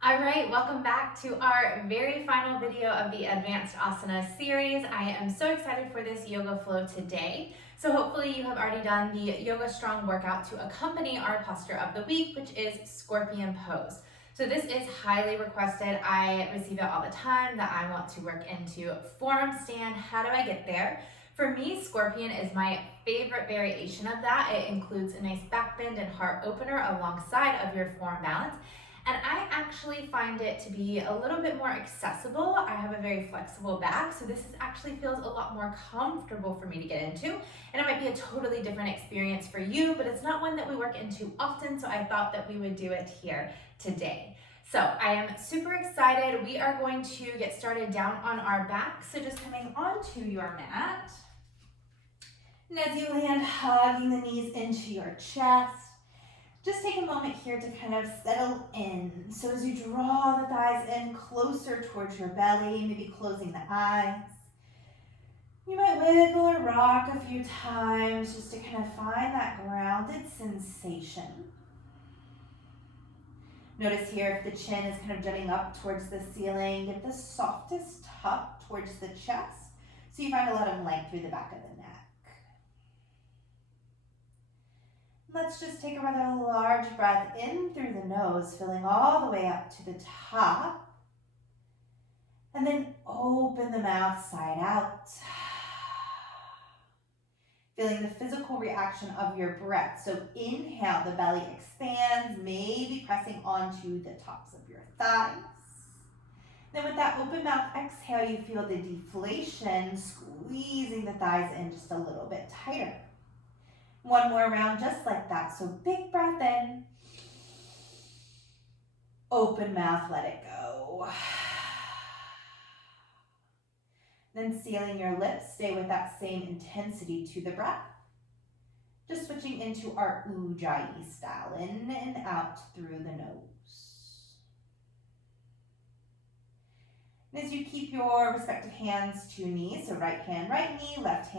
All right, welcome back to our very final video of the Advanced Asana series. I am so excited for this yoga flow today. So hopefully you have already done the Yoga Strong workout to accompany our posture of the week, which is Scorpion Pose. So this is highly requested. I receive it all the time that I want to work into forearm stand. How do I get there? For me, Scorpion is my favorite variation of that. It includes a nice back bend and heart opener alongside of your forearm balance. And I actually find it to be a little bit more accessible. I have a very flexible back, so this actually feels a lot more comfortable for me to get into. And it might be a totally different experience for you, but it's not one that we work into often, so I thought that we would do it here today. So I am super excited. We are going to get started down on our back. So just coming onto your mat. And as you land, hugging the knees into your chest. Just take a moment here to kind of settle in. So as you draw the thighs in closer towards your belly, maybe closing the eyes. You might wiggle or rock a few times just to kind of find that grounded sensation. Notice here if the chin is kind of jutting up towards the ceiling, give the softest tuck towards the chest so you find a lot of length through the back of the neck. Let's just take a rather large breath in through the nose, filling all the way up to the top. And then open the mouth side out. Feeling the physical reaction of your breath. So inhale, the belly expands, maybe pressing onto the tops of your thighs. Then with that open mouth exhale, you feel the deflation, squeezing the thighs in just a little bit tighter. One more round just like that. So big breath in. Open mouth, let it go. Then sealing your lips, stay with that same intensity to the breath. Just switching into our Ujjayi style, in and out through the nose. And as you keep your respective hands to knees, so right hand, right knee, left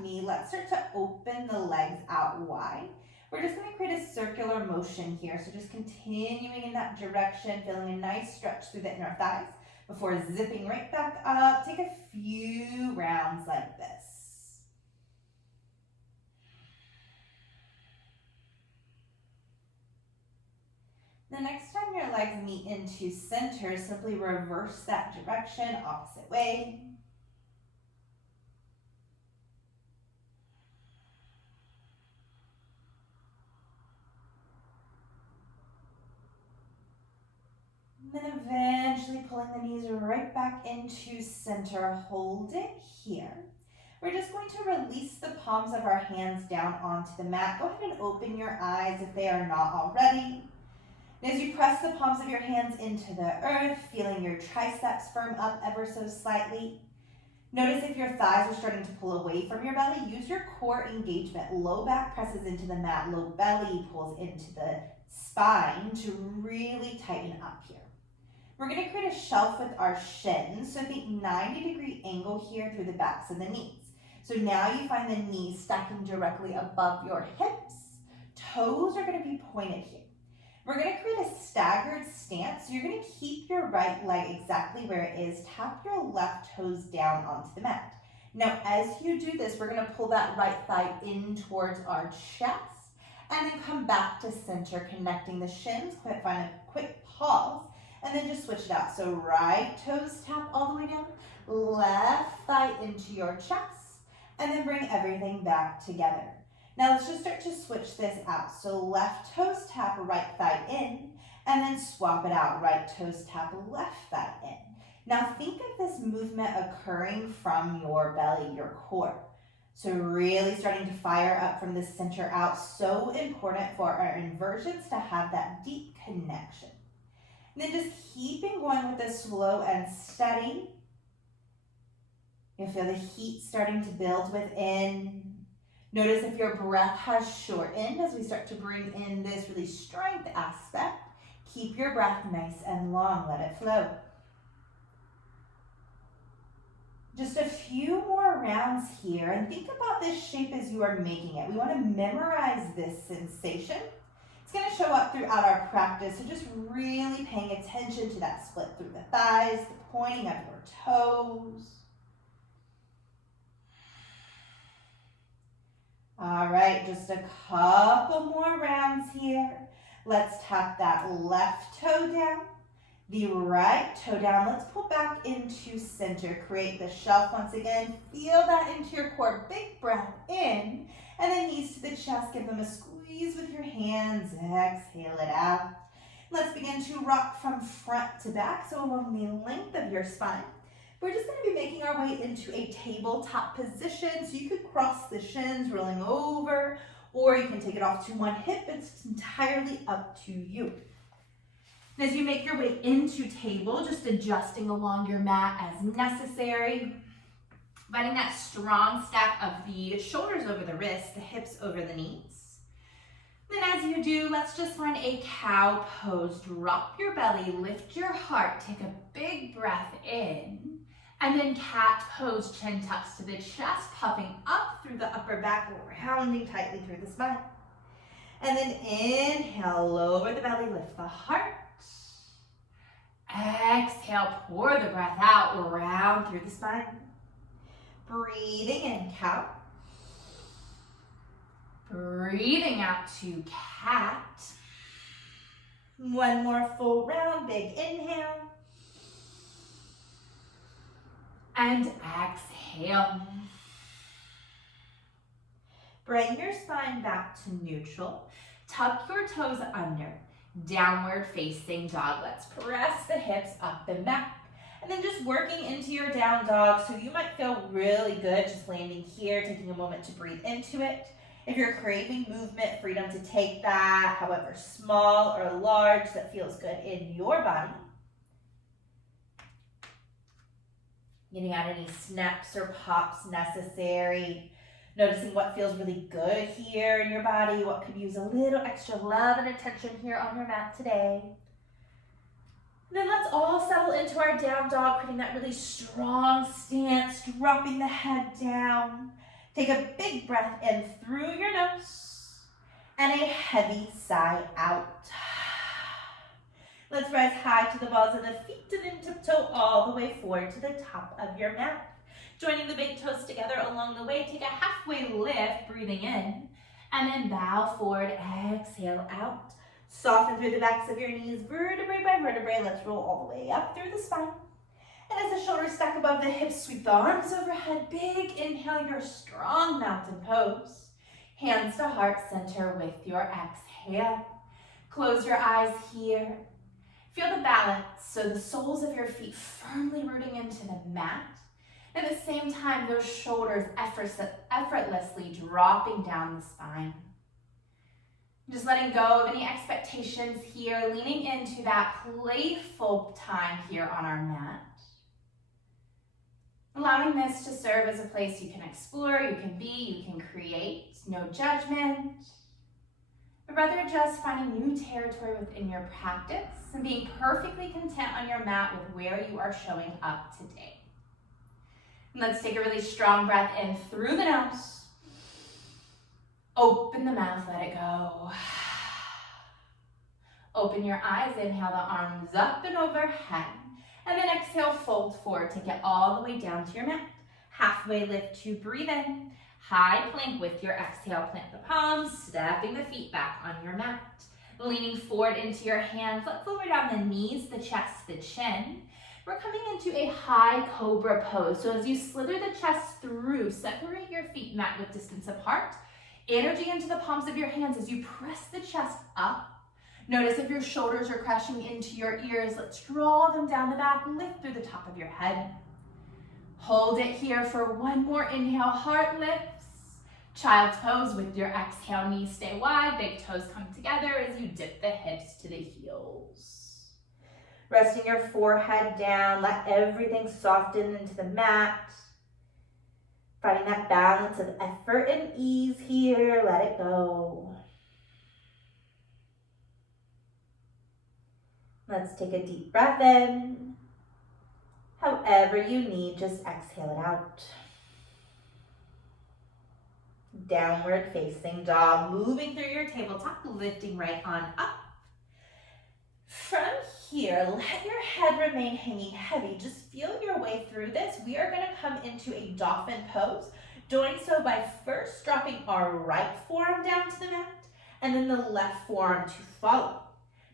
knee, let's start to open the legs out wide. We're just going to create a circular motion here, so just continuing in that direction, feeling a nice stretch through the inner thighs before zipping right back up. Take a few rounds like this. The next time your legs meet into center, simply reverse that direction, opposite way. And then eventually pulling the knees right back into center. Hold it here. We're just going to release the palms of our hands down onto the mat. Go ahead and open your eyes if they are not already. And as you press the palms of your hands into the earth, feeling your triceps firm up ever so slightly. Notice if your thighs are starting to pull away from your belly, use your core engagement. Low back presses into the mat, low belly pulls into the spine to really tighten up here. We're going to create a shelf with our shins, so think 90-degree angle here through the backs of the knees. So now you find the knees stacking directly above your hips. Toes are going to be pointed here. We're going to create a staggered stance. So you're going to keep your right leg exactly where it is. Tap your left toes down onto the mat. Now, as you do this, we're going to pull that right thigh in towards our chest and then come back to center, connecting the shins. Find a quick pause and then just switch it out. So right toes tap all the way down, left thigh into your chest, and then bring everything back together. Now let's just start to switch this out. So left toes tap, right thigh in, and then swap it out. Right toes tap, left thigh in. Now think of this movement occurring from your belly, your core. So really starting to fire up from the center out. So important for our inversions to have that deep connection. And then just keeping going with this slow and steady. You'll feel the heat starting to build within. Notice if your breath has shortened as we start to bring in this really strength aspect. Keep your breath nice and long, let it flow. Just a few more rounds here, and think about this shape as you are making it. We want to memorize this sensation. It's It's going to show up throughout our practice, so just really paying attention to that split through the thighs, the pointing of your toes. All right, just a couple more rounds here. Let's tap that left toe down, the right toe down. Let's pull back into center. Create the shelf once again. Feel that into your core. Big breath in, and then knees to the chest. Give them a squeeze with your hands. Exhale it out. Let's begin to rock from front to back, so along the length of your spine. We're just going to be making our way into a tabletop position, so you could cross the shins, rolling over, or you can take it off to one hip. It's entirely up to you. And as you make your way into table, just adjusting along your mat as necessary, finding that strong stack of the shoulders over the wrists, the hips over the knees. Then as you do, let's just find a cow pose. Drop your belly, lift your heart, take a big breath in. And then cat pose, chin tucks to the chest, puffing up through the upper back, rounding tightly through the spine. And then inhale, lower the belly, lift the heart. Exhale, pour the breath out, round through the spine. Breathing in, cow. Breathing out to cat. One more full round, big inhale. And exhale. Bring your spine back to neutral. Tuck your toes under. Downward facing dog. Let's press the hips up and back. And then just working into your down dog. So you might feel really good just landing here, taking a moment to breathe into it. If you're craving movement, freedom to take that, however small or large that feels good in your body. Getting out any snaps or pops necessary. Noticing what feels really good here in your body, what could use a little extra love and attention here on your mat today. And then let's all settle into our down dog, creating that really strong stance, dropping the head down. Take a big breath in through your nose and a heavy sigh out. Let's rise high to the balls of the feet and then tiptoe all the way forward to the top of your mat. Joining the big toes together along the way, take a halfway lift, breathing in, and then bow forward, exhale out. Soften through the backs of your knees, vertebrae by vertebrae. Let's roll all the way up through the spine. And as the shoulders stack above the hips, sweep the arms overhead. Big inhale, your strong mountain pose. Hands to heart center with your exhale. Close your eyes here. Feel the balance, so the soles of your feet firmly rooting into the mat. At the same time, those shoulders effortlessly dropping down the spine. Just letting go of any expectations here, leaning into that playful time here on our mat. Allowing this to serve as a place you can explore, you can be, you can create, no judgment. But rather just finding new territory within your practice and being perfectly content on your mat with where you are showing up today. And let's take a really strong breath in through the nose. Open the mouth, let it go. Open your eyes, inhale the arms up and overhead. And then exhale, fold forward, take it all the way down to your mat. Halfway lift to breathe in. High plank with your exhale, plant the palms, stepping the feet back on your mat. Leaning forward into your hands, let's lower down the knees, the chest, the chin. We're coming into a high cobra pose. So as you slither the chest through, separate your feet mat width distance apart. Energy into the palms of your hands as you press the chest up. Notice if your shoulders are crashing into your ears, let's draw them down the back, lift through the top of your head. Hold it here for one more inhale, heart lifts. Child's pose with your exhale, knees stay wide, big toes come together as you dip the hips to the heels. Resting your forehead down, let everything soften into the mat. Finding that balance of effort and ease here, let it go. Let's take a deep breath in. However you need, just exhale it out. Downward facing dog. Moving through your tabletop, lifting right on up. From here, let your head remain hanging heavy. Just feel your way through this. We are going to come into a dolphin pose, doing so by first dropping our right forearm down to the mat and then the left forearm to follow.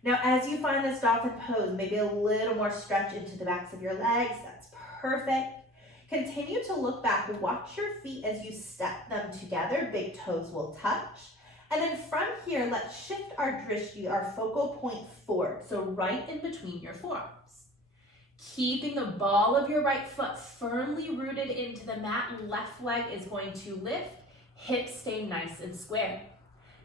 Now, as you find this dolphin pose, maybe a little more stretch into the backs of your legs. That's perfect. Continue to look back. Watch your feet as you step them together. Big toes will touch. And then from here, let's shift our drishti, our focal point forward. So right in between your forearms. Keeping the ball of your right foot firmly rooted into the mat. Left leg is going to lift. Hips stay nice and square.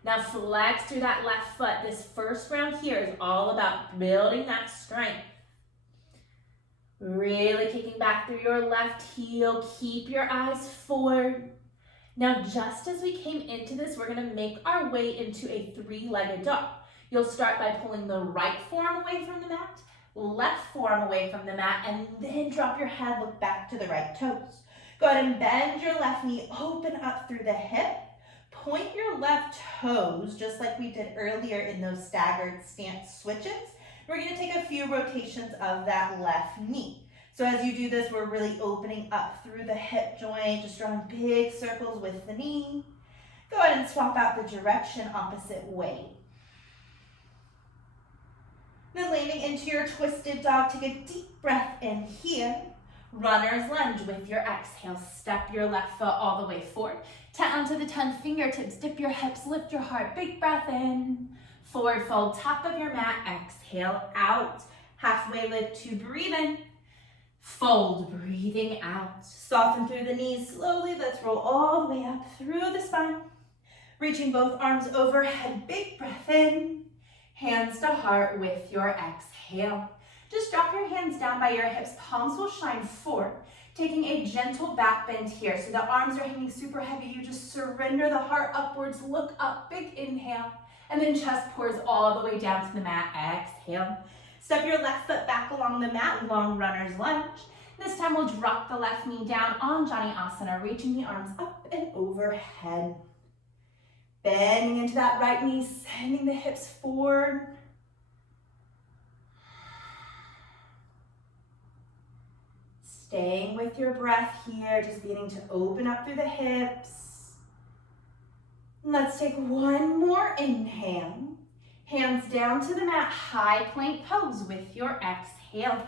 Now flex through that left foot. This first round here is all about building that strength. Really kicking back through your left heel. Keep your eyes forward. Now, just as we came into this, we're going to make our way into a three-legged dog. You'll start by pulling the right forearm away from the mat, left forearm away from the mat, and then drop your head, look back to the right toes. Go ahead and bend your left knee, open up through the hip. Point your left toes, just like we did earlier in those staggered stance switches. We're going to take a few rotations of that left knee. So as you do this, we're really opening up through the hip joint, just drawing big circles with the knee. Go ahead and swap out the direction opposite way. Then landing into your twisted dog, take a deep breath in here. Runner's lunge with your exhale. Step your left foot all the way forward. Tap onto the 10 fingertips, dip your hips, lift your heart. Big breath in. Forward fold, top of your mat, exhale out. Halfway lift to breathe in. Fold, breathing out. Soften through the knees slowly. Let's roll all the way up through the spine. Reaching both arms overhead. Big breath in. Hands to heart with your exhale. Just drop your hands down by your hips. Palms will shine forward. Taking a gentle back bend here. So the arms are hanging super heavy. You just surrender the heart upwards. Look up. Big inhale. And then chest pours all the way down to the mat. Exhale. Step your left foot back along the mat, long runner's lunge. This time we'll drop the left knee down on Jani Asana, reaching the arms up and overhead. Bending into that right knee, sending the hips forward. Staying with your breath here, just beginning to open up through the hips. Let's take one more inhale. Hands down to the mat, high plank pose with your exhale.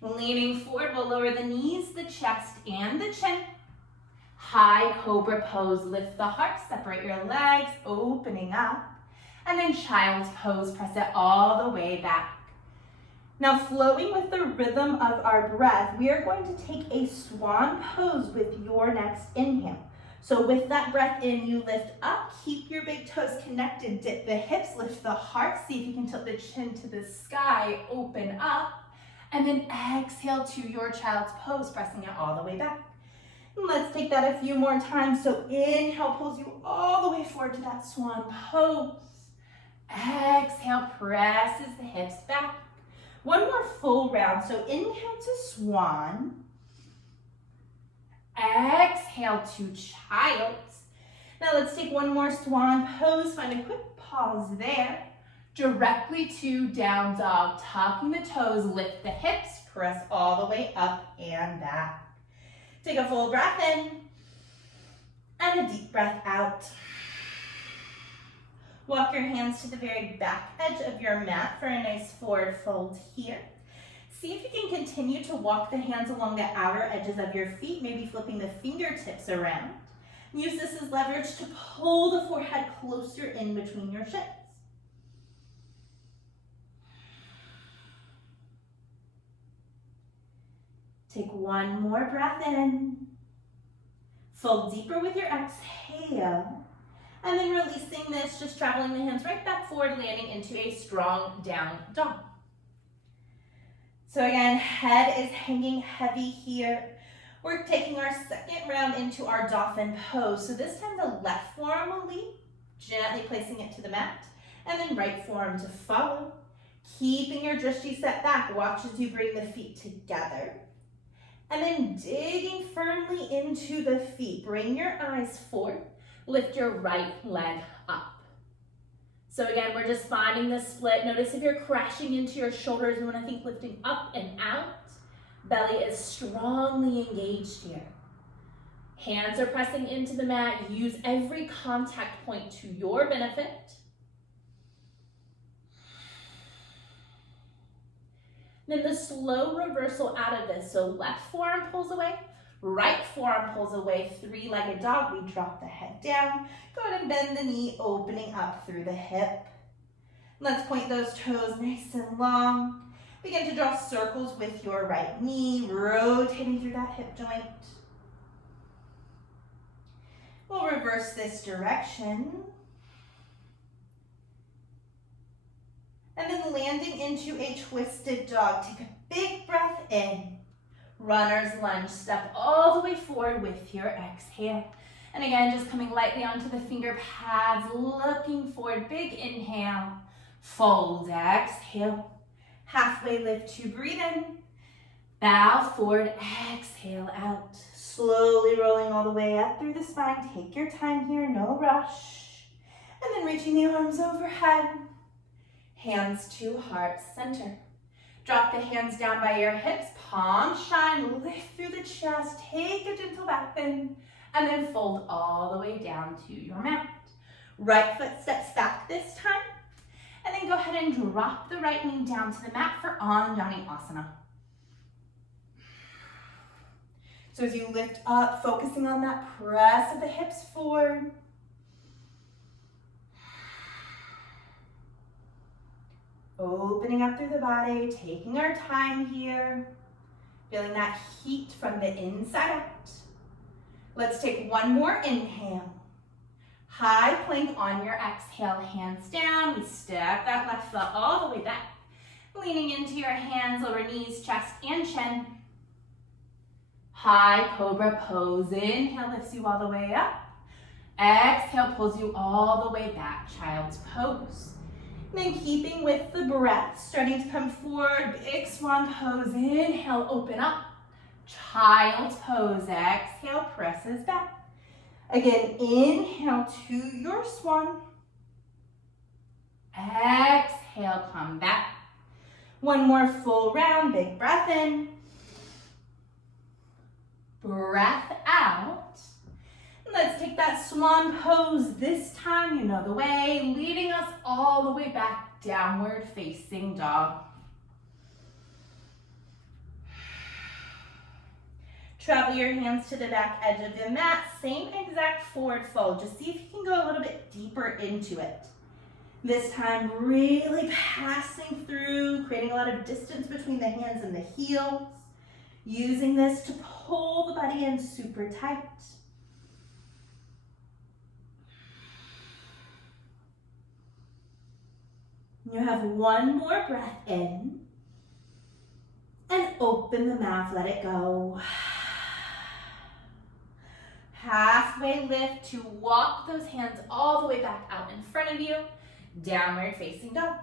Leaning forward, we'll lower the knees, the chest, and the chin. High cobra pose, lift the heart, separate your legs, opening up. And then child's pose, press it all the way back. Now flowing with the rhythm of our breath, we are going to take a swan pose with your next inhale. So with that breath in, you lift up, keep your big toes connected, dip the hips, lift the heart, see if you can tilt the chin to the sky, open up, and then exhale to your child's pose, pressing it all the way back. And let's take that a few more times. So inhale pulls you all the way forward to that swan pose. Exhale, presses the hips back. One more full round. So inhale to swan. Exhale to child's. Now let's take one more swan pose. Find a quick pause there. Directly to down dog. Tucking the toes, lift the hips, press all the way up and back. Take a full breath in and a deep breath out. Walk your hands to the very back edge of your mat for a nice forward fold here. See if you can continue to walk the hands along the outer edges of your feet, maybe flipping the fingertips around. Use this as leverage to pull the forehead closer in between your shins. Take one more breath in. Fold deeper with your exhale. And then releasing this, just traveling the hands right back forward, landing into a strong down dog. So again, head is hanging heavy here. We're taking our second round into our dolphin pose. So this time the left forearm will lead, gently placing it to the mat, and then right forearm to follow. Keeping your drishti set back, watch as you bring the feet together. And then digging firmly into the feet. Bring your eyes forward. Lift your right leg up. So again, we're just finding the split. Notice if you're crashing into your shoulders, you want to think lifting up and out. Belly is strongly engaged here. Hands are pressing into the mat. Use every contact point to your benefit. Then the slow reversal out of this. So left forearm pulls away, right forearm pulls away, three-legged dog. We drop the head down. Go ahead and bend the knee, opening up through the hip. Let's point those toes nice and long. Begin to draw circles with your right knee, rotating through that hip joint. We'll reverse this direction. And then landing into a twisted dog. Take a big breath in. Runner's lunge. Step all the way forward with your exhale. And again, just coming lightly onto the finger pads, looking forward. Big inhale. Fold, exhale. Halfway lift to breathe in. Bow forward, exhale out. Slowly rolling all the way up through the spine. Take your time here, no rush. And then reaching the arms overhead. Hands to heart center. Drop the hands down by your hips, palms shine, lift through the chest, take a gentle back bend, and then fold all the way down to your mat. Right foot steps back this time, and then go ahead and drop the right knee down to the mat for Anjani Asana. So as you lift up, focusing on that press of the hips forward. Opening up through the body, taking our time here. Feeling that heat from the inside out. Let's take one more inhale. High plank on your exhale, hands down. We step that left foot all the way back. Leaning into your hands, lower knees, chest, and chin. High cobra pose. Inhale lifts you all the way up. Exhale pulls you all the way back, child's pose. Then keeping with the breath, starting to come forward, big swan pose. Inhale, open up. Child's pose. Exhale, presses back. Again, inhale to your swan. Exhale, come back. One more full round, big breath in. Breath out. Let's take that swan pose this time, you know the way, leading us all the way back, downward facing dog. Travel your hands to the back edge of the mat, same exact forward fold. Just see if you can go a little bit deeper into it. This time, really passing through, creating a lot of distance between the hands and the heels. Using this to pull the body in super tight. You have one more breath in. And open the mouth, let it go. Halfway lift to walk those hands all the way back out in front of you. Downward facing dog.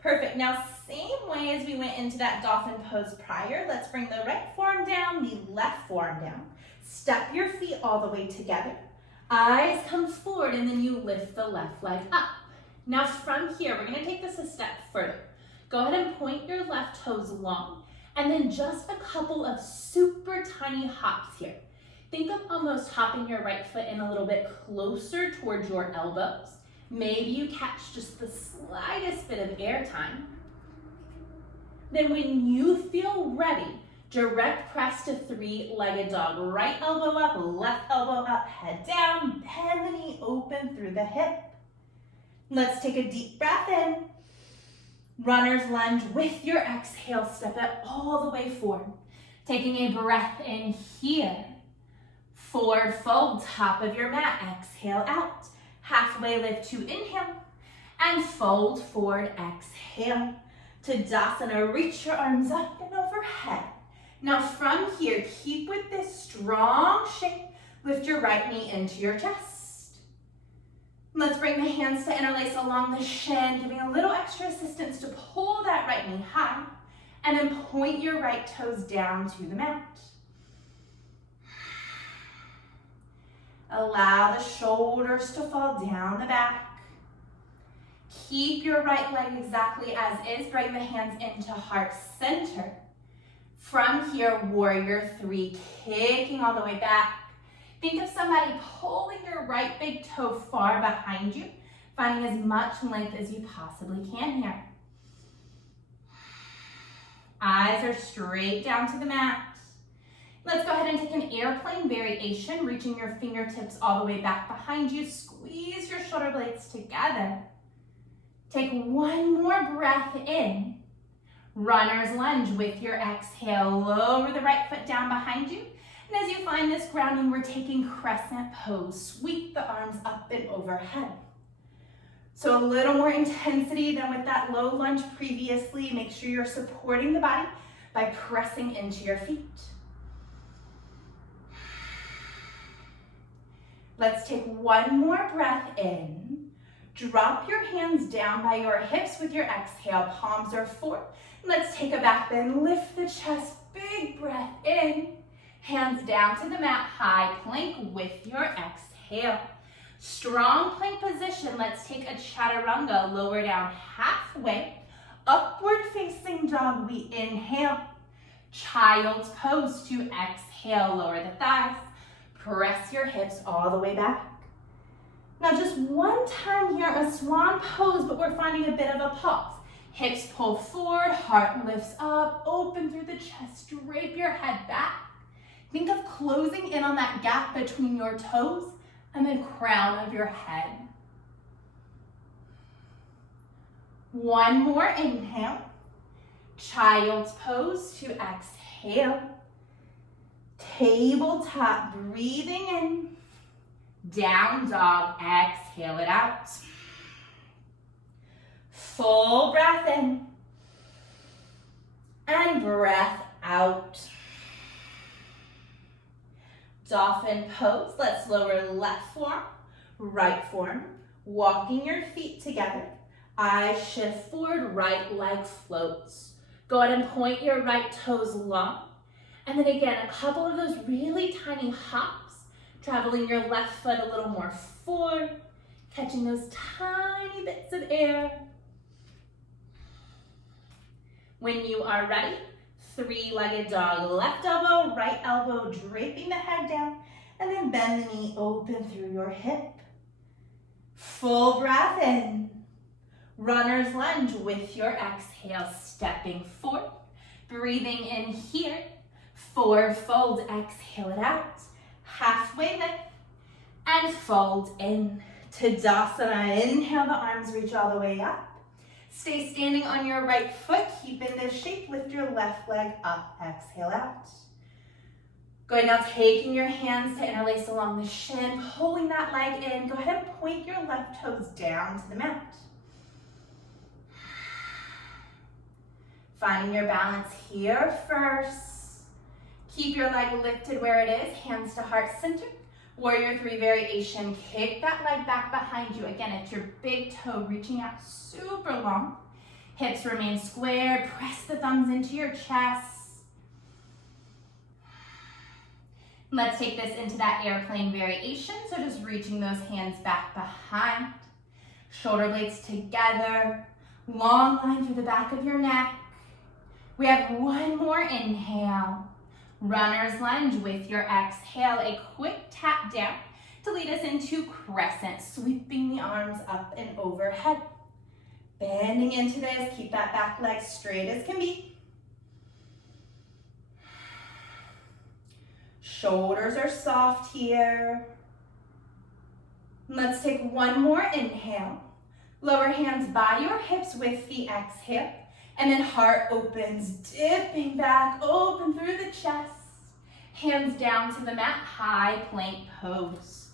Perfect. Now, same way as we went into that dolphin pose prior, let's bring the right forearm down, the left forearm down. Step your feet all the way together. Eyes come forward, and then you lift the left leg up. Now from here, we're going to take this a step further. Go ahead and point your left toes long, and then just a couple of super tiny hops here. Think of almost hopping your right foot in a little bit closer towards your elbows. Maybe you catch just the slightest bit of air time. Then when you feel ready, direct press to three-legged dog. Right elbow up, left elbow up, head down, bend the knee open through the hip. Let's take a deep breath in. Runner's lunge with your exhale, step it all the way forward. Taking a breath in here. Forward fold, top of your mat, exhale out. Halfway lift to inhale, and fold forward, exhale. Tadasana, reach your arms up and overhead. Now from here, keep with this strong shape. Lift your right knee into your chest. Let's bring the hands to interlace along the shin, giving a little extra assistance to pull that right knee high, and then point your right toes down to the mat. Allow the shoulders to fall down the back. Keep your right leg exactly as is. Bring the hands into heart center. From here, warrior three, kicking all the way back. Think of somebody pulling your right big toe far behind you, finding as much length as you possibly can here. Eyes are straight down to the mat. Let's go ahead and take an airplane variation, reaching your fingertips all the way back behind you. Squeeze your shoulder blades together. Take one more breath in. Runner's lunge with your exhale. Lower the right foot down behind you. And as you find this grounding, we're taking crescent pose. Sweep the arms up and overhead. So a little more intensity than with that low lunge previously. Make sure you're supporting the body by pressing into your feet. Let's take one more breath in. Drop your hands down by your hips with your exhale. Palms are forward. Let's take a back bend. Lift the chest. Big breath in. Hands down to the mat. High plank with your exhale. Strong plank position. Let's take a chaturanga. Lower down halfway. Upward facing dog. We inhale. Child's pose to exhale. Lower the thighs. Press your hips all the way back. Now just one time here, a swan pose, but we're finding a bit of a pause. Hips pull forward, heart lifts up, open through the chest, drape your head back. Think of closing in on that gap between your toes and the crown of your head. One more inhale. Child's pose to exhale. Tabletop, breathing in. Down dog, exhale it out. Full breath in. And breath out. Dolphin pose. Let's lower left forearm, right forearm. Walking your feet together. Eyes shift forward, right leg floats. Go ahead and point your right toes long. And then again, a couple of those really tiny hops, traveling your left foot a little more forward, catching those tiny bits of air. When you are ready, three-legged dog, left elbow, draping the head down, and then bend the knee open through your hip. Full breath in. Runner's lunge with your exhale, stepping forward, breathing in here. Forward fold, exhale it out. Halfway lift, and fold in. Tadasana, inhale, the arms reach all the way up. Stay standing on your right foot, keep in this shape, lift your left leg up, exhale out. Go ahead now, taking your hands to interlace along the shin, pulling that leg in. Go ahead and point your left toes down to the mat. Finding your balance here first. Keep your leg lifted where it is, hands to heart center. Warrior three variation, kick that leg back behind you. Again, it's your big toe reaching out super long. Hips remain square, press the thumbs into your chest. Let's take this into that airplane variation. So just reaching those hands back behind. Shoulder blades together. Long line through the back of your neck. We have one more inhale. Runner's lunge with your exhale, a quick tap down to lead us into crescent, sweeping the arms up and overhead. Bending into this, keep that back leg straight as can be. Shoulders are soft here. Let's take one more inhale. Lower hands by your hips with the exhale. And then heart opens, dipping back, open through the chest. Hands down to the mat, high plank pose.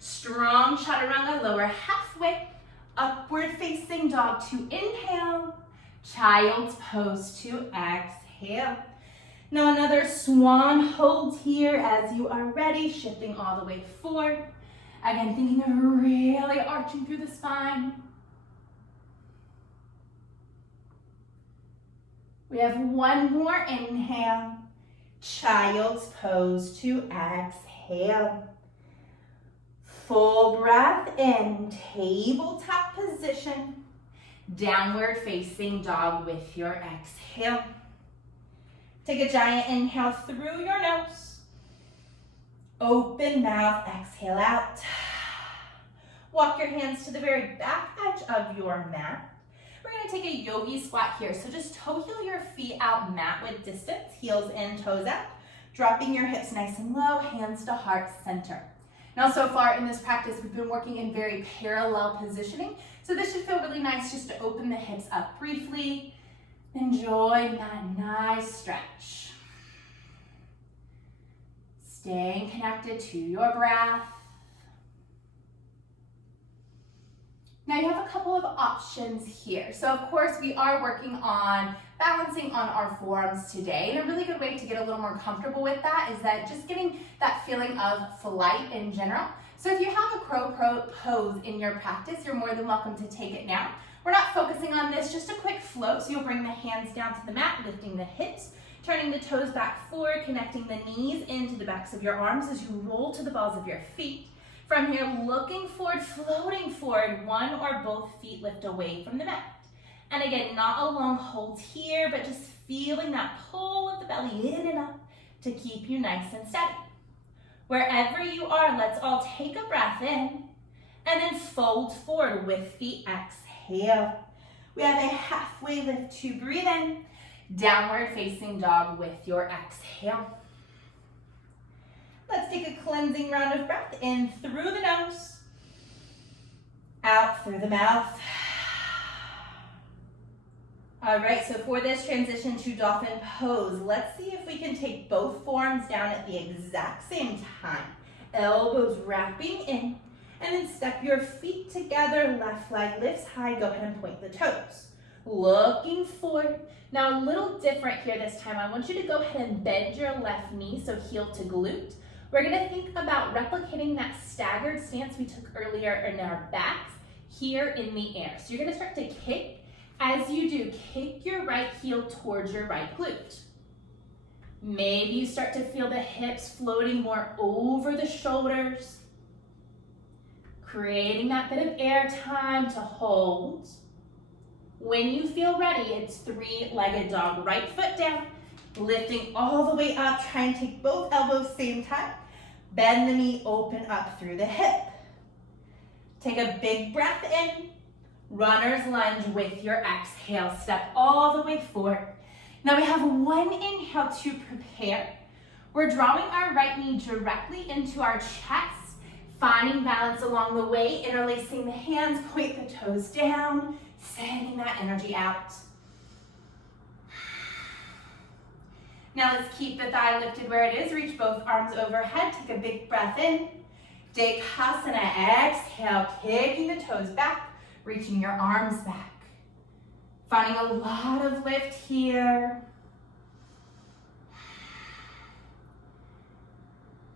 Strong chaturanga, lower halfway. Upward facing dog to inhale. Child's pose to exhale. Now another swan hold here as you are ready, shifting all the way forward. Again, thinking of really arching through the spine. We have one more inhale. Child's pose to exhale. Full breath in, tabletop position. Downward facing dog with your exhale. Take a giant inhale through your nose. Open mouth, exhale out. Walk your hands to the very back edge of your mat. We're gonna take a yogi squat here. So just toe heel your feet out mat width distance, heels in, toes out. Dropping your hips nice and low, hands to heart center. Now so far in this practice, we've been working in very parallel positioning. So this should feel really nice just to open the hips up briefly. Enjoy that nice stretch. Staying connected to your breath. Now you have a couple of options here. So of course we are working on balancing on our forearms today. And a really good way to get a little more comfortable with that is that just getting that feeling of flight in general. So if you have a crow pose in your practice, you're more than welcome to take it now. We're not focusing on this, just a quick float. So you'll bring the hands down to the mat, lifting the hips, turning the toes back forward, connecting the knees into the backs of your arms as you roll to the balls of your feet. From here, looking forward, floating forward, one or both feet lift away from the mat. And again, not a long hold here, but just feeling that pull of the belly in and up to keep you nice and steady. Wherever you are, let's all take a breath in and then fold forward with the exhale. We have a halfway lift to breathe in, downward facing dog with your exhale. Let's take a cleansing round of breath in through the nose, out through the mouth. All right, so for this transition to dolphin pose, let's see if we can take both forearms down at the exact same time. Elbows wrapping in, and then step your feet together, left leg lifts high, go ahead and point the toes. Looking forward. Now a little different here this time. I want you to go ahead and bend your left knee, so heel to glute. We're gonna think about replicating that staggered stance we took earlier in our backs here in the air. So you're gonna start to kick. As you do, kick your right heel towards your right glute. Maybe you start to feel the hips floating more over the shoulders, creating that bit of air time to hold. When you feel ready, it's three-legged dog. Right foot down, lifting all the way up. Try and take both elbows same time. Bend the knee, open up through the hip. Take a big breath in. Runner's lunge with your exhale. Step all the way forward. Now we have one inhale to prepare. We're drawing our right knee directly into our chest, finding balance along the way, interlacing the hands, point the toes down, sending that energy out. Now let's keep the thigh lifted where it is. Reach both arms overhead. Take a big breath in. Vrischikasana, exhale, kicking the toes back, reaching your arms back. Finding a lot of lift here.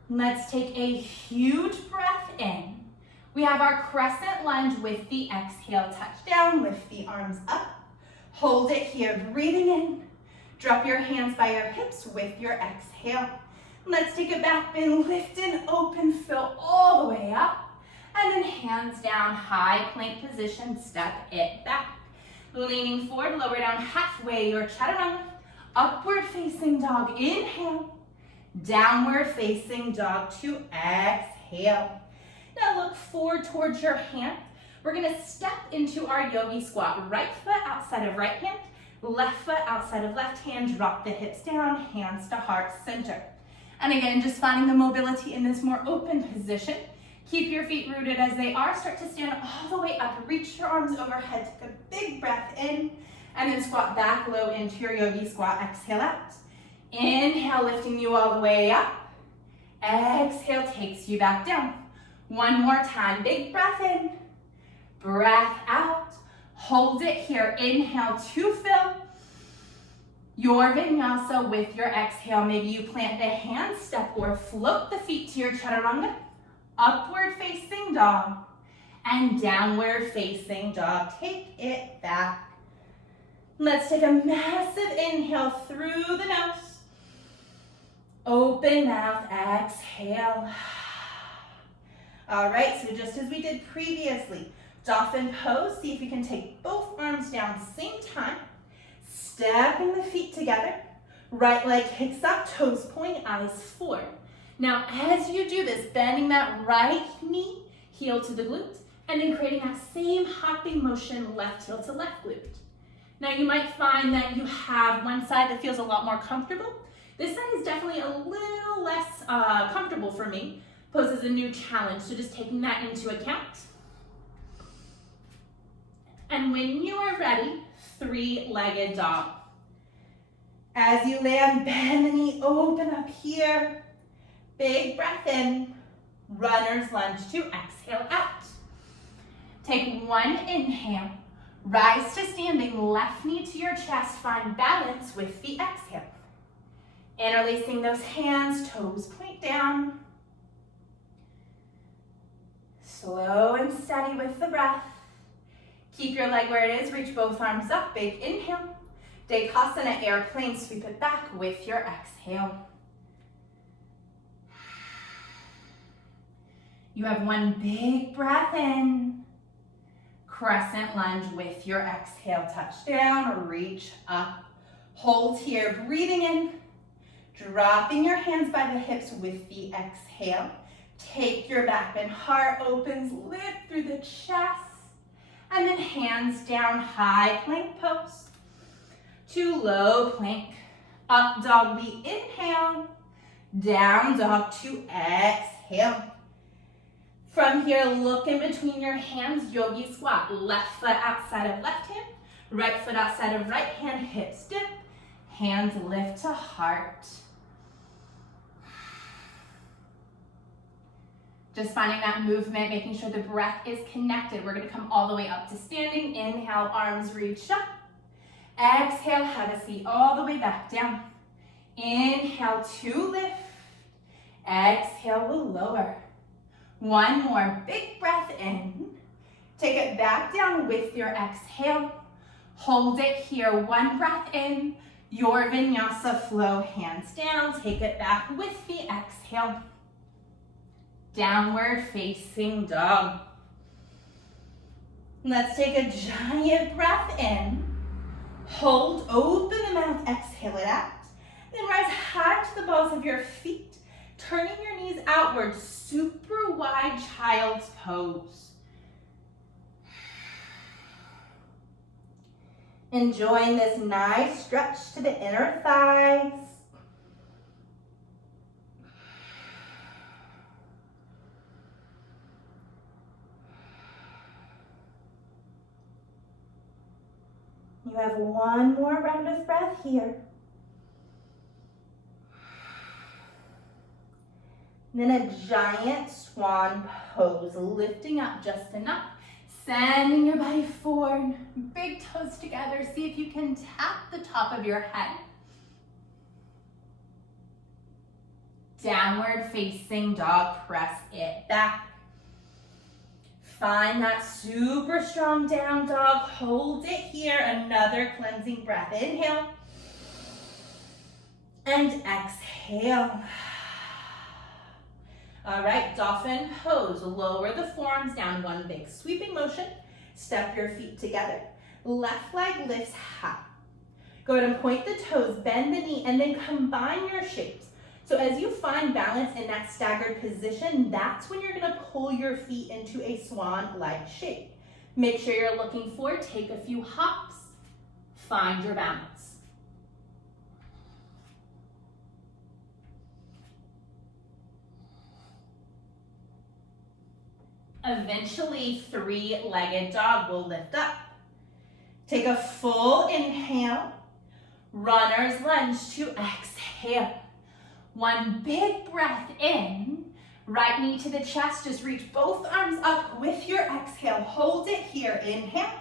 Let's take a huge breath in. We have our crescent lunge with the exhale. Touch down, lift the arms up. Hold it here, breathing in. Drop your hands by your hips with your exhale. Let's take a back bend, lift and open, fill all the way up. And then hands down, high plank position, step it back. Leaning forward, lower down halfway, your chaturanga. Upward facing dog, inhale. Downward facing dog to exhale. Now look forward towards your hand. We're gonna step into our yogi squat. Right foot outside of right hand, left foot outside of left hand. Drop the hips down, hands to heart center. And again, just finding the mobility in this more open position. Keep your feet rooted as they are. Start to stand all the way up. Reach your arms overhead. Take a big breath in. And then squat back low into your yogi squat. Exhale out. Inhale, lifting you all the way up. Exhale, takes you back down. One more time. Big breath in. Breath out. Hold it here. Inhale to fill. Your vinyasa with your exhale. Maybe you plant the hands, step or float the feet to your chaturanga. Upward facing dog and downward facing dog. Take it back. Let's take a massive inhale through the nose. Open mouth, exhale. All right, so just as we did previously, dolphin pose. See if you can take both arms down same time. Stepping the feet together. Right leg kicks up, toes point, eyes forward. Now, as you do this, bending that right knee, heel to the glute, and then creating that same hopping motion, left heel to left glute. Now, you might find that you have one side that feels a lot more comfortable. This side is definitely a little less comfortable for me. Poses a new challenge, so just taking that into account. And when you are ready, three-legged dog. As you land, bend the knee, open up here. Big breath in, runner's lunge to exhale out. Take one inhale, rise to standing, left knee to your chest, find balance with the exhale. Interlacing those hands, toes point down. Slow and steady with the breath. Keep your leg where it is, reach both arms up, big inhale. Vrischikasana airplane, sweep it back with your exhale. You have one big breath in. Crescent lunge with your exhale. Touch down, reach up. Hold here, breathing in. Dropping your hands by the hips with the exhale. Take your back bend, heart opens, lift through the chest. And then hands down, high plank pose. To low plank. Up dog, we inhale. Down dog to exhale. From here, look in between your hands, yogi squat. Left foot outside of left hand, right foot outside of right hand, hips dip, hands lift to heart. Just finding that movement, making sure the breath is connected. We're gonna come all the way up to standing. Inhale, arms reach up. Exhale, have a seat all the way back down. Inhale to lift. Exhale, we'll lower. One more big breath in. Take it back down with your exhale. Hold it here, one breath in. Your vinyasa flow, hands down. Take it back with the exhale. Downward facing dog. Let's take a giant breath in. Hold, open the mouth, exhale it out. Then rise high to the balls of your feet, turning your knees outward, super wide child's pose. Enjoying this nice stretch to the inner thighs. You have one more round of breath here. Then a giant swan pose, lifting up just enough, sending your body forward, big toes together. See if you can tap the top of your head. Downward facing dog, press it back. Find that super strong down dog, hold it here, another cleansing breath. Inhale and exhale. All right, dolphin pose. Lower the forearms down, one big sweeping motion. Step your feet together. Left leg lifts high. Go ahead and point the toes, bend the knee, and then combine your shapes. So as you find balance in that staggered position, that's when you're gonna pull your feet into a swan-like shape. Make sure you're looking forward, take a few hops, find your balance. Eventually, three-legged dog will lift up. Take a full inhale, runner's lunge to exhale. One big breath in, right knee to the chest, just reach both arms up with your exhale. Hold it here, inhale,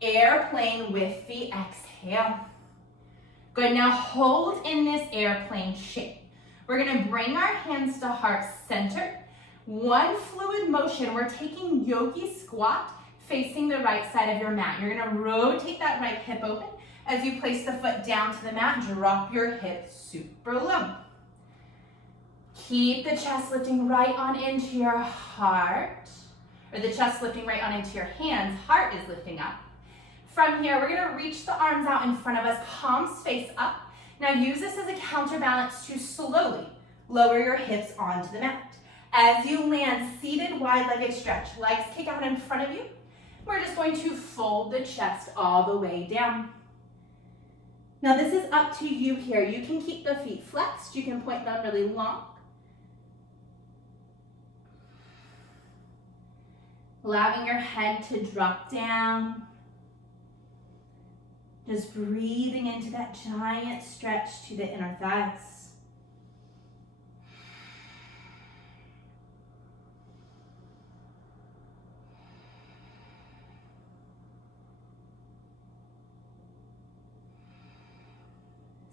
airplane with the exhale. Good, now hold in this airplane shape. We're gonna bring our hands to heart center. One fluid motion, we're taking yogi squat facing the right side of your mat. You're gonna rotate that right hip open. As you place the foot down to the mat, drop your hips super low. Keep the chest lifting right on into your heart, or the chest lifting right on into your hands. Heart is lifting up. From here, we're gonna reach the arms out in front of us, palms face up. Now use this as a counterbalance to slowly lower your hips onto the mat. As you land, seated wide-legged stretch, legs kick out in front of you. We're just going to fold the chest all the way down. Now this is up to you here. You can keep the feet flexed. You can point them really long. Allowing your head to drop down. Just breathing into that giant stretch to the inner thighs.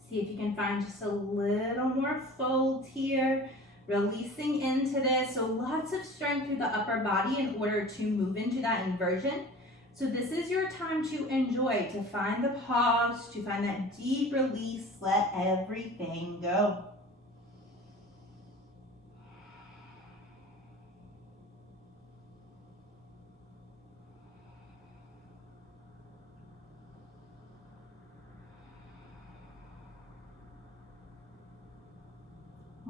See if you can find just a little more fold here. Releasing into this, so lots of strength through the upper body in order to move into that inversion. So this is your time to enjoy, to find the pause, to find that deep release, let everything go.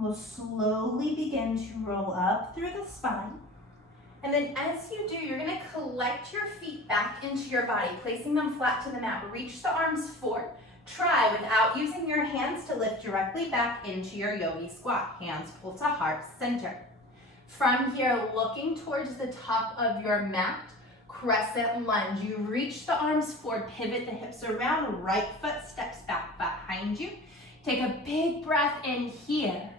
We'll slowly begin to roll up through the spine. And then as you do, you're gonna collect your feet back into your body, placing them flat to the mat. Reach the arms forward. Try without using your hands to lift directly back into your yogi squat. Hands pull to heart center. From here, looking towards the top of your mat, crescent lunge. You reach the arms forward, pivot the hips around, right foot steps back behind you. Take a big breath in here.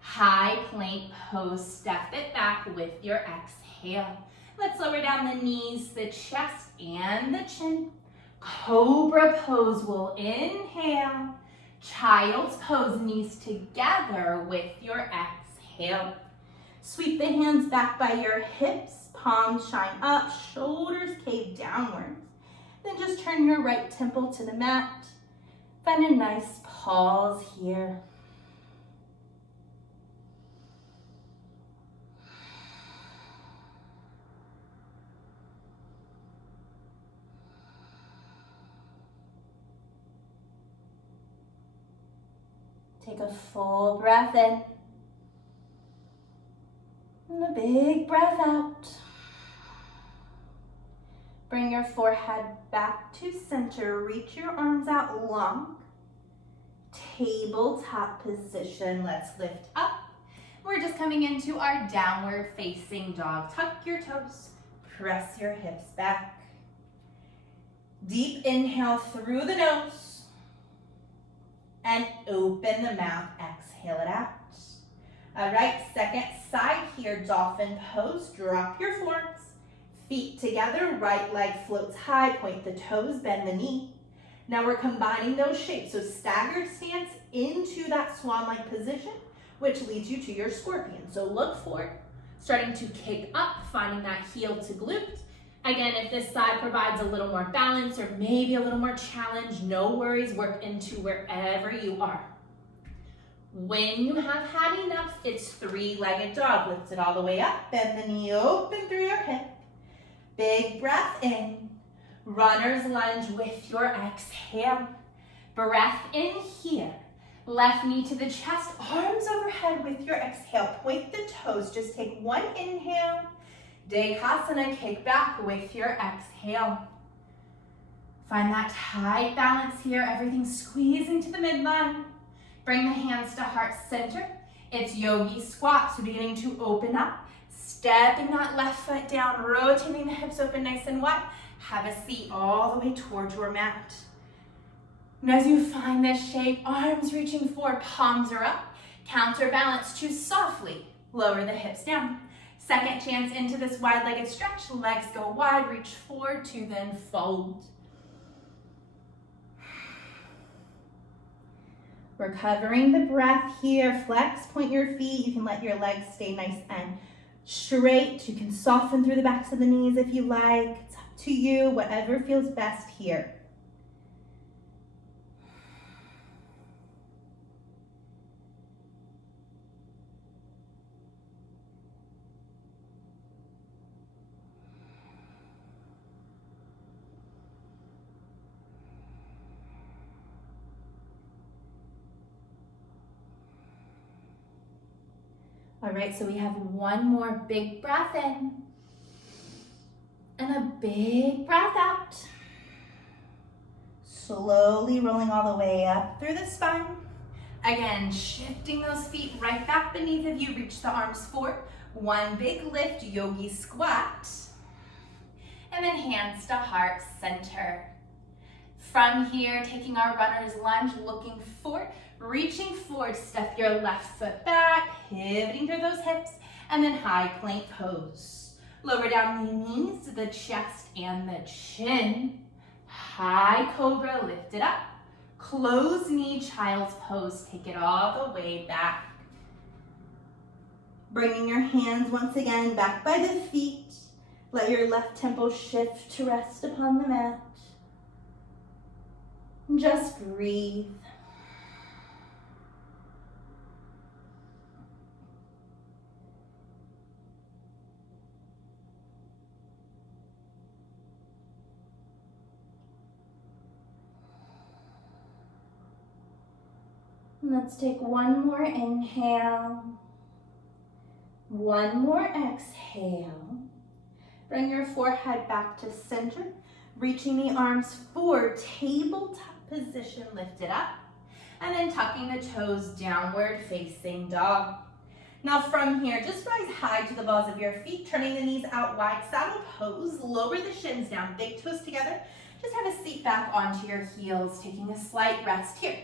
High plank pose, step it back with your exhale. Let's lower down the knees, the chest, and the chin. Cobra pose, we'll inhale. Child's pose, knees together with your exhale. Sweep the hands back by your hips, palms shine up, shoulders cave downwards. Then just turn your right temple to the mat. Find a nice pause here. Take a full breath in. And a big breath out. Bring your forehead back to center. Reach your arms out long. Tabletop position. Let's lift up. We're just coming into our downward facing dog. Tuck your toes. Press your hips back. Deep inhale through the nose. And open the mouth, exhale it out. All right, second side here, dolphin pose. Drop your forearms, feet together, right leg floats high, point the toes, bend the knee. Now we're combining those shapes, so staggered stance into that swan-like position, which leads you to your scorpion. So look forward, starting to kick up, finding that heel to glute. Again, if this side provides a little more balance or maybe a little more challenge, no worries, work into wherever you are. When you have had enough, it's three-legged dog. Lift it all the way up, bend the knee open through your hip. Big breath in, runner's lunge with your exhale. Breath in here, left knee to the chest, arms overhead with your exhale. Point the toes, just take one inhale. Vrischikasana, kick back with your exhale. Find that tight balance here, everything squeezing to the midline. Bring the hands to heart center. It's yogi squat, so beginning to open up. Stepping that left foot down, rotating the hips open nice and wide. Have a seat all the way towards your mat. And as you find this shape, arms reaching forward, palms are up. Counterbalance to softly lower the hips down. Second chance into this wide-legged stretch. Legs go wide, reach forward to then fold. Recovering the breath here. Flex, point your feet. You can let your legs stay nice and straight. You can soften through the backs of the knees if you like. It's up to you, whatever feels best here. All right, so we have one more big breath in and a big breath out. Slowly rolling all the way up through the spine. Again, shifting those feet right back beneath of you. Reach the arms forward. One big lift, yogi squat. And then hands to heart center. From here, taking our runner's lunge, looking forward, reaching forward, step your left foot back, pivoting through those hips, and then high plank pose. Lower down the knees, the chest, and the chin. High cobra, lift it up. Closed knee, child's pose, take it all the way back. Bringing your hands once again back by the feet. Let your left temple shift to rest upon the mat. Just breathe. Let's take one more inhale. One more exhale. Bring your forehead back to center. Reaching the arms forward, tabletop position, lift it up. And then tucking the toes, downward facing dog. Now from here, just rise high to the balls of your feet, turning the knees out wide, saddle pose, lower the shins down, big toes together. Just have a seat back onto your heels, taking a slight rest here.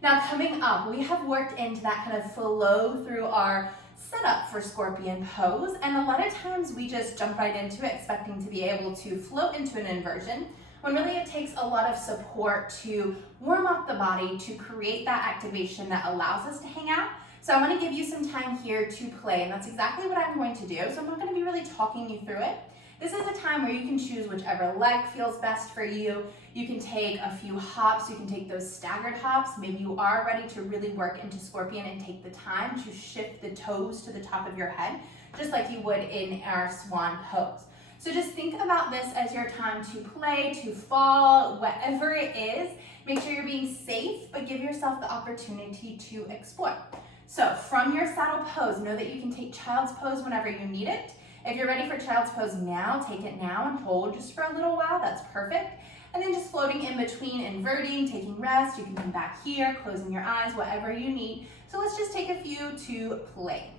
Now coming up, we have worked into that kind of flow through our setup for scorpion pose, and a lot of times we just jump right into it expecting to be able to float into an inversion, when really it takes a lot of support to warm up the body to create that activation that allows us to hang out. So I want to give you some time here to play, and that's exactly what I'm going to do. So I'm not going to be really talking you through it. This is a time where you can choose whichever leg feels best for you. You can take a few hops, you can take those staggered hops. Maybe you are ready to really work into scorpion and take the time to shift the toes to the top of your head, just like you would in our swan pose. So just think about this as your time to play, to fall, whatever it is. Make sure you're being safe, but give yourself the opportunity to explore. So from your saddle pose, know that you can take child's pose whenever you need it. If you're ready for child's pose now, take it now and hold just for a little while, that's perfect. And then just floating in between, inverting, taking rest. You can come back here, closing your eyes, whatever you need. So let's just take a few to play.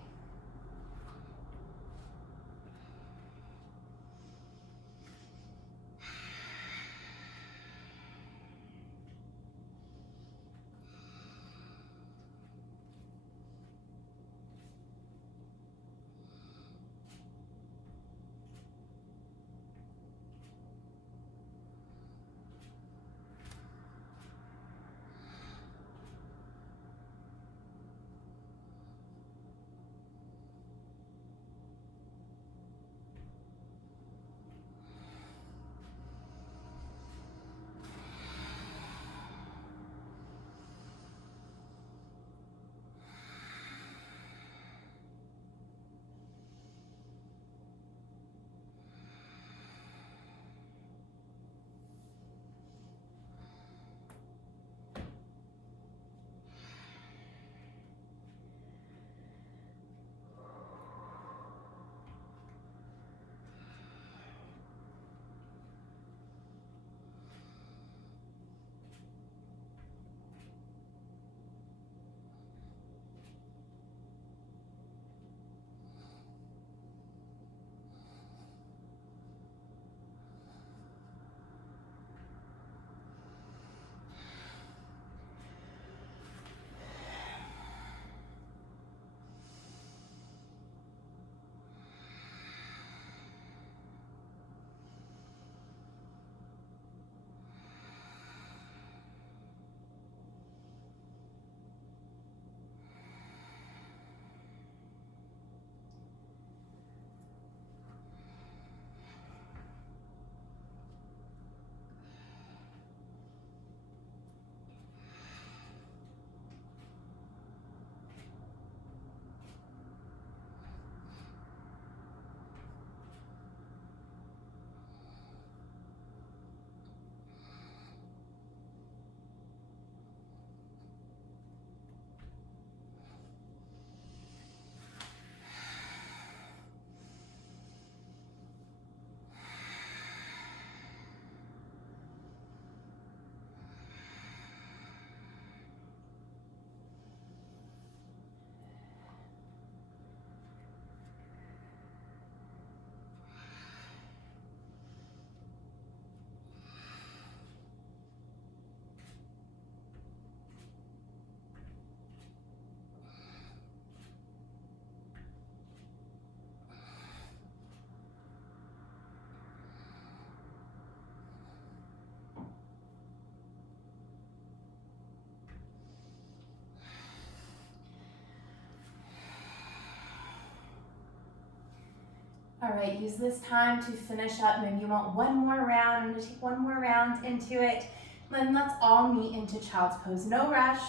All right, use this time to finish up. Maybe you want one more round. I'm gonna take one more round into it. Then let's all meet into child's pose. No rush,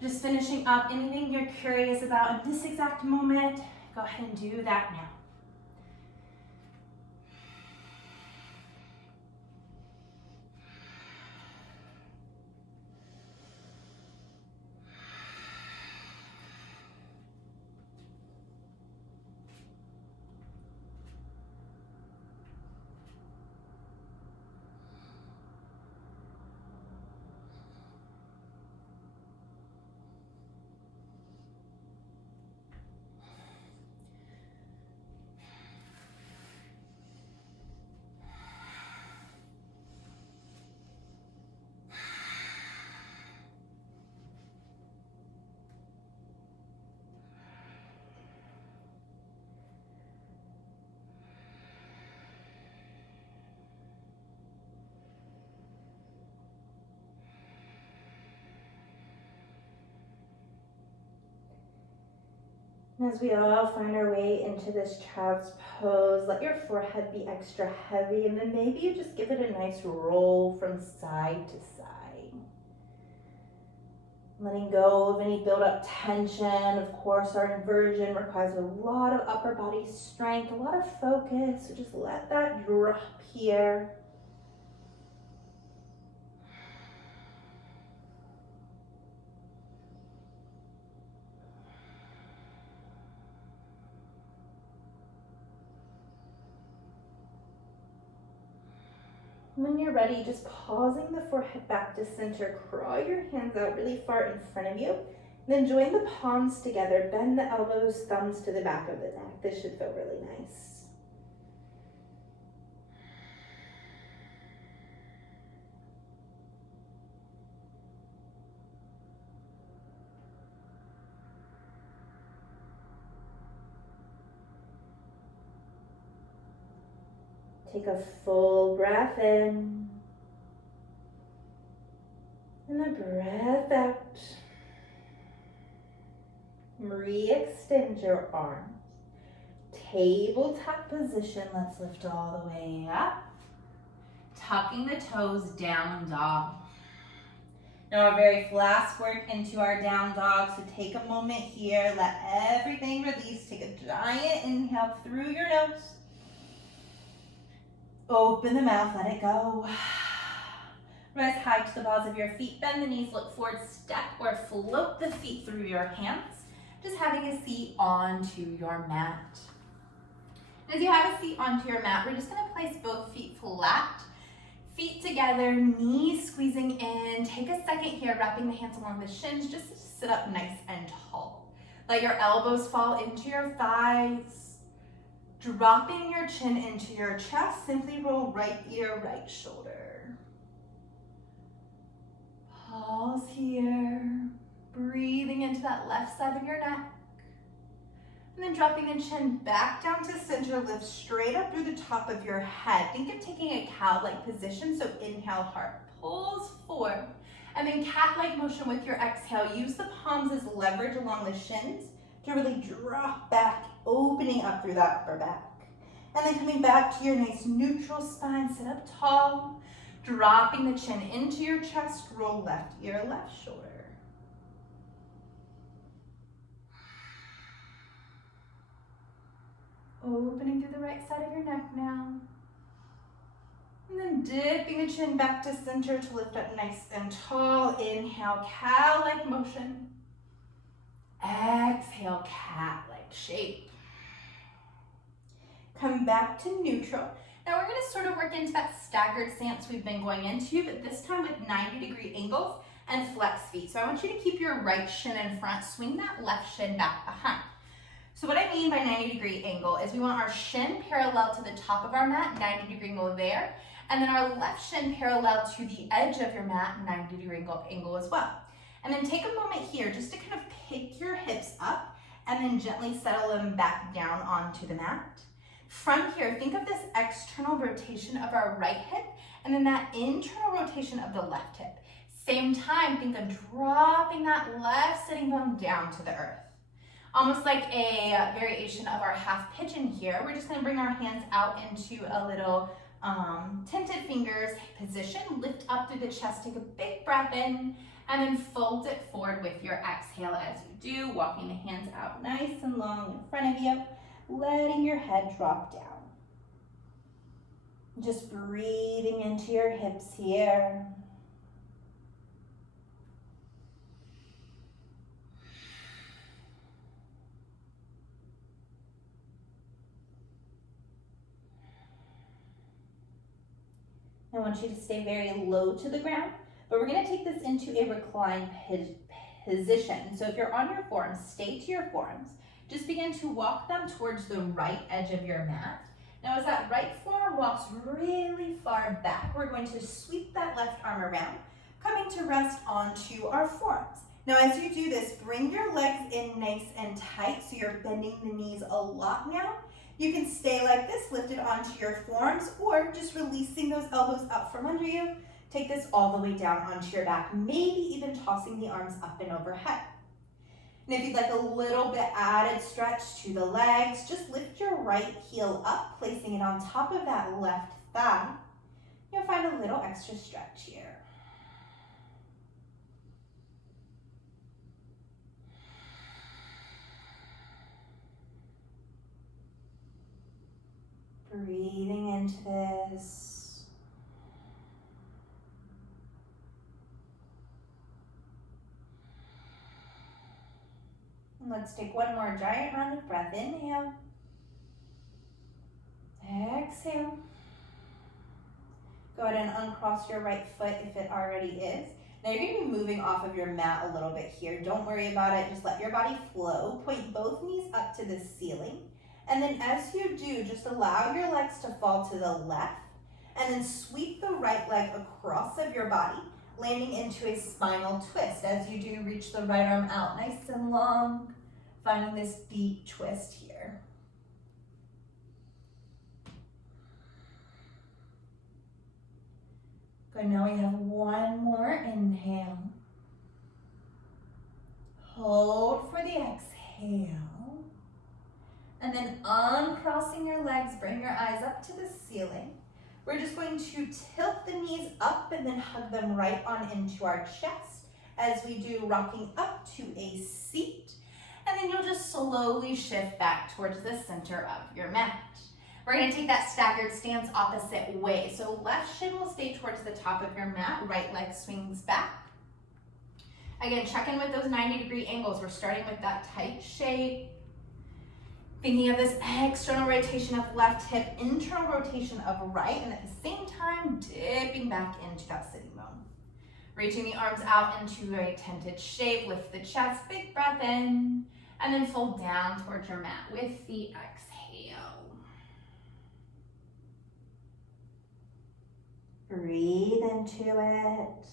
just finishing up. Anything you're curious about in this exact moment, go ahead and do that now. And as we all find our way into this child's pose, let your forehead be extra heavy, and then maybe you just give it a nice roll from side to side. Letting go of any build-up tension. Of course, our inversion requires a lot of upper body strength, a lot of focus, so just let that drop here. When you're ready, just pausing the forehead back to center, crawl your hands out really far in front of you, then join the palms together, bend the elbows, thumbs to the back of the neck. This should feel really nice. Take a full breath in, and a breath out. Re-extend your arms. Tabletop position. Let's lift all the way up. Tucking the toes, down dog. Now our very last work into our down dog, so take a moment here, let everything release. Take a giant inhale through your nose. Open the mouth, let it go. Rise high to the balls of your feet, bend the knees, look forward, step or float the feet through your hands. Just having a seat onto your mat. As you have a seat onto your mat, we're just gonna place both feet flat, feet together, knees squeezing in. Take a second here, wrapping the hands along the shins, just to sit up nice and tall. Let your elbows fall into your thighs. Dropping your chin into your chest, simply roll right ear, right shoulder. Pause here, breathing into that left side of your neck. And then dropping the chin back down to center, lift straight up through the top of your head. Think of taking a cow-like position, so inhale, heart pulls forward. And then cat-like motion with your exhale. Use the palms as leverage along the shins to really drop back, opening up through that upper back. And then coming back to your nice neutral spine, sit up tall, dropping the chin into your chest, roll left ear, left shoulder. Opening through the right side of your neck now. And then dipping the chin back to center to lift up nice and tall. Inhale, cow-like motion. Exhale, cat-like shape. Come back to neutral. Now we're gonna sort of work into that staggered stance we've been going into, but this time with 90-degree angles and flex feet. So I want you to keep your right shin in front, swing that left shin back behind. So what I mean by 90-degree angle is we want our shin parallel to the top of our mat, 90-degree angle there, and then our left shin parallel to the edge of your mat, 90-degree angle as well. And then take a moment here just to kind of pick your hips up and then gently settle them back down onto the mat. From here, think of this external rotation of our right hip and then that internal rotation of the left hip. Same time, think of dropping that left sitting bone down to the earth. Almost like a variation of our half pigeon here. We're just gonna bring our hands out into a little tented fingers position. Lift up through the chest, take a big breath in, and then fold it forward with your exhale as you do, walking the hands out nice and long in front of you, letting your head drop down. Just breathing into your hips here. I want you to stay very low to the ground, but we're going to take this into a reclined position. So if you're on your forearms, stay to your forearms. Just begin to walk them towards the right edge of your mat. Now as that right forearm walks really far back, we're going to sweep that left arm around, coming to rest onto our forearms. Now as you do this, bring your legs in nice and tight so you're bending the knees a lot now. You can stay like this, lifted onto your forearms, or just releasing those elbows up from under you. Take this all the way down onto your back, maybe even tossing the arms up and overhead. And if you'd like a little bit added stretch to the legs, just lift your right heel up, placing it on top of that left thigh. You'll find a little extra stretch here. Breathing into this. And let's take one more giant round of breath. Inhale. Exhale. Go ahead and uncross your right foot if it already is. Now you're going to be moving off of your mat a little bit here. Don't worry about it. Just let your body flow. Point both knees up to the ceiling. And then as you do, just allow your legs to fall to the left, and then sweep the right leg across of your body, landing into a spinal twist. As you do, reach the right arm out nice and long, finding this deep twist here. Good, now we have one more inhale. Hold for the exhale. And then uncrossing your legs, bring your eyes up to the ceiling. We're just going to tilt the knees up and then hug them right on into our chest as we do, rocking up to a seat. And then you'll just slowly shift back towards the center of your mat. We're going to take that staggered stance opposite way. So left shin will stay towards the top of your mat, right leg swings back. Again, check in with those 90-degree angles. We're starting with that tight shape. Thinking of this external rotation of left hip, internal rotation of right, and at the same time, dipping back into that sitting bone. Reaching the arms out into a tented shape, lift the chest, big breath in, and then fold down towards your mat with the exhale. Breathe into it.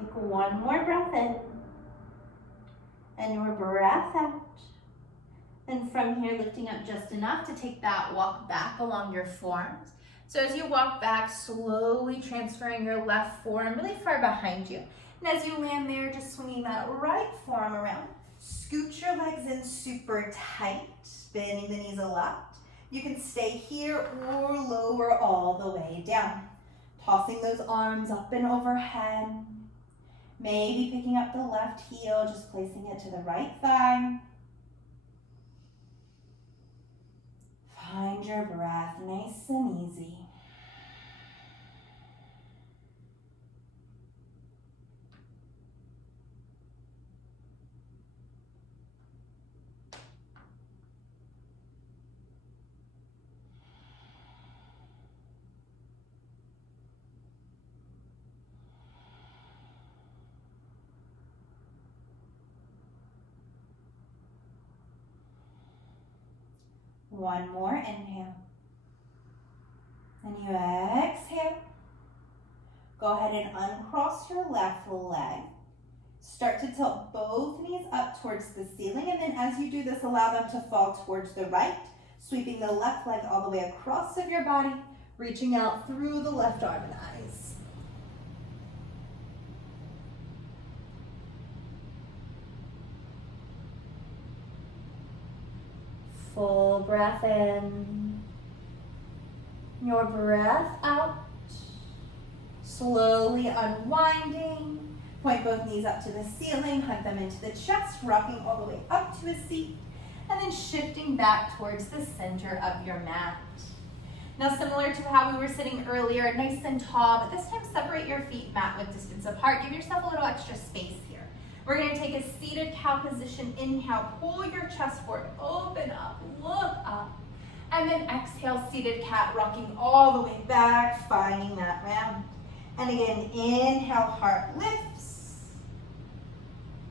Take one more breath in, and your breath out. And from here, lifting up just enough to take that walk back along your forearms. So as you walk back, slowly transferring your left forearm really far behind you. And as you land there, just swinging that right forearm around. Scoot your legs in super tight, bending the knees a lot. You can stay here or lower all the way down. Tossing those arms up and overhead. Maybe picking up the left heel, just placing it to the right thigh. Find your breath, nice and easy. One more inhale. And you exhale. Go ahead and uncross your left leg. Start to tilt both knees up towards the ceiling, and then as you do this, allow them to fall towards the right, sweeping the left leg all the way across of your body, reaching out through the left arm and eyes. Full breath in. Your breath out. Slowly unwinding. Point both knees up to the ceiling, hug them into the chest, rocking all the way up to a seat, and then shifting back towards the center of your mat. Now, similar to how we were sitting earlier, nice and tall, but this time separate your feet mat width distance apart. Give yourself a little extra space here. We're gonna take a seated cow position. Inhale, pull your chest forward, open up, look up. And then exhale, seated cat, rocking all the way back, finding that round. And again, inhale, heart lifts.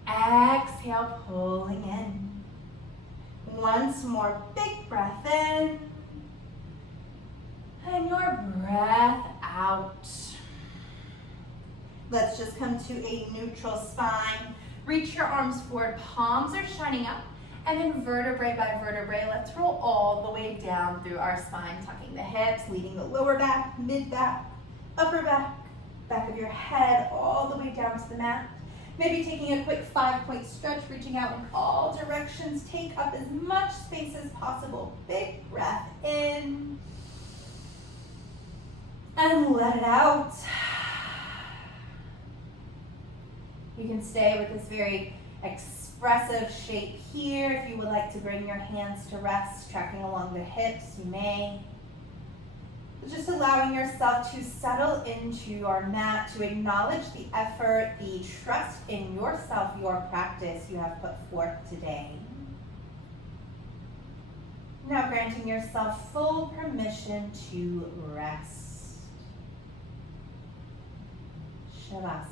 Exhale, pulling in. Once more, big breath in. And your breath out. Let's just come to a neutral spine. Reach your arms forward, palms are shining up. And then vertebrae by vertebrae, let's roll all the way down through our spine, tucking the hips, leading the lower back, mid back, upper back, back of your head, all the way down to the mat. Maybe taking a quick 5-point stretch, reaching out in all directions. Take up as much space as possible. Big breath in. And let it out. You can stay with this very expressive shape here. If you would like to bring your hands to rest, tracking along the hips, you may. Just allowing yourself to settle into your mat, to acknowledge the effort, the trust in yourself, your practice you have put forth today. Now granting yourself full permission to rest. Shavasana.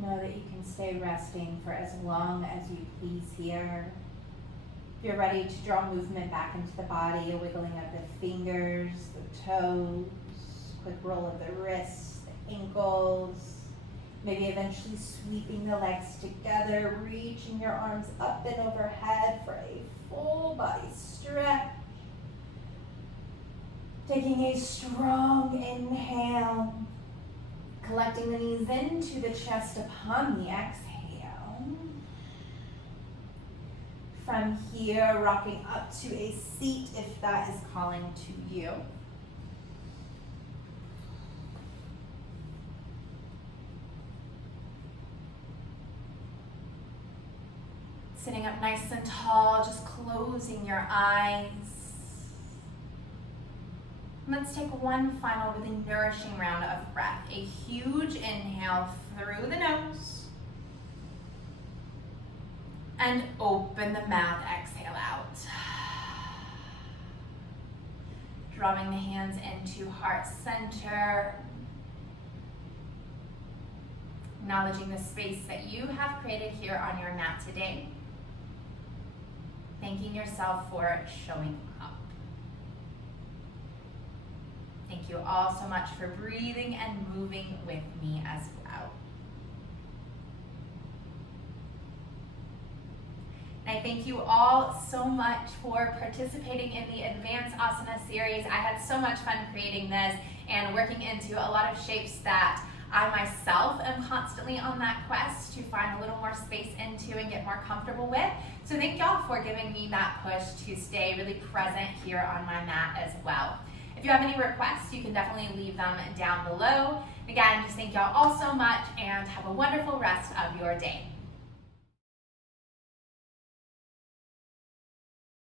Know that you can stay resting for as long as you please here. If you're ready to draw movement back into the body, a wiggling of the fingers, the toes, quick roll of the wrists, the ankles, maybe eventually sweeping the legs together, reaching your arms up and overhead for a full body stretch. Taking a strong inhale. Collecting the knees into the chest upon the exhale. From here, rocking up to a seat if that is calling to you. Sitting up nice and tall, just closing your eyes. Let's take one final really nourishing round of breath. A huge inhale through the nose. And open the mouth, exhale out. Drawing the hands into heart center. Acknowledging the space that you have created here on your mat today. Thanking yourself for showing up. Thank you all so much for breathing and moving with me as well. And I thank you all so much for participating in the Advanced Asana series. I had so much fun creating this and working into a lot of shapes that I myself am constantly on that quest to find a little more space into and get more comfortable with. So thank y'all for giving me that push to stay really present here on my mat as well. If you have any requests, you can definitely leave them down below. Again, just thank y'all all so much and have a wonderful rest of your day.